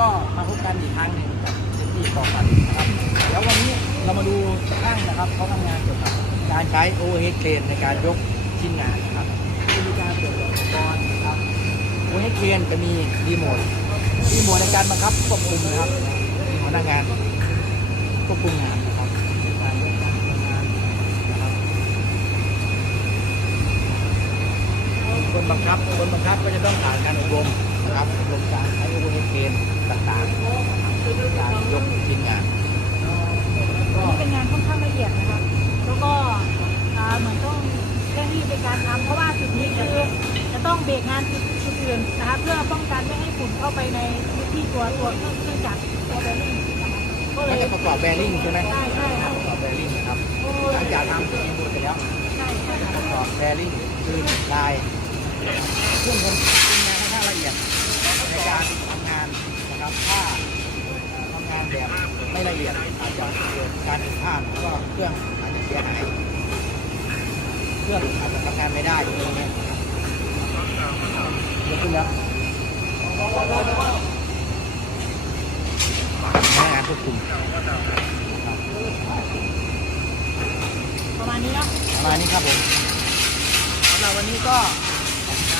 ก็มาพบกันอีกครั้งหนึ่งกับเจนที่ต่อกันนะครับเดี๋ยววันนี้เรามาดูช่างนะครับเขาทำงานเกี่ยวกับการใช้โอเฮดเครนในการยกชิ้นงานนะครับมีการตรวจสอบอุปกรณ์นะครับโอเฮดเครนจะมีรีโมทรีโมทในการบังคับควบคุมนะครับพนักงานควบคุมงานนะครับการยกการทำงานนะครับคนบังคับคนบังคับก็จะต้องผ่านการอบรมนะครับอบรมการใช้โอุปกรณ์เกณฑ์ต่างๆนะครับการยกชิ้นงาน อันนี้เป็นงานค่อนข้างละเอียดนะคะ แล้วก็อ่าเหมือนต้องเร่งรีบในการทำเพราะว่าจุดนี้คือจะ ต้องเบรกงานจุดจุดอื่นนะคะเพื่อป้องกันไม่ให้ฝุ่นเข้าไปในพื้นที่ตัวตัวเครื่องเครื่องจักรตัวเบลลิ่งนะคะก็เลก็ยจะประกอบแบริ่งใช่ไหมใช่ใช่ค่ะประกอบแบริ่งนะครับโอ้หลังจากทำรีโมทเสร็จแล้วใช่ใช่ปค่ะระกอบแบริ่งคือลายเครื่องยนต์เป็นงานค่อนข้างละเอียดในการทำงานนะครับถ้าทำงานแบบไม่ละเอียดอาจจะเกิดการผิดพลาดแล้วก็เครื่องอาจจะเสียหายเครื่องอาจจะทำงานไม่ได้ตรงนี้นะครับเยอะขึ้นแล้วพนักงานควบคุมประมาณนี้เนาะประมาณนี้ครับผมสำหรับวันนี้ก็ขอบคุณครับ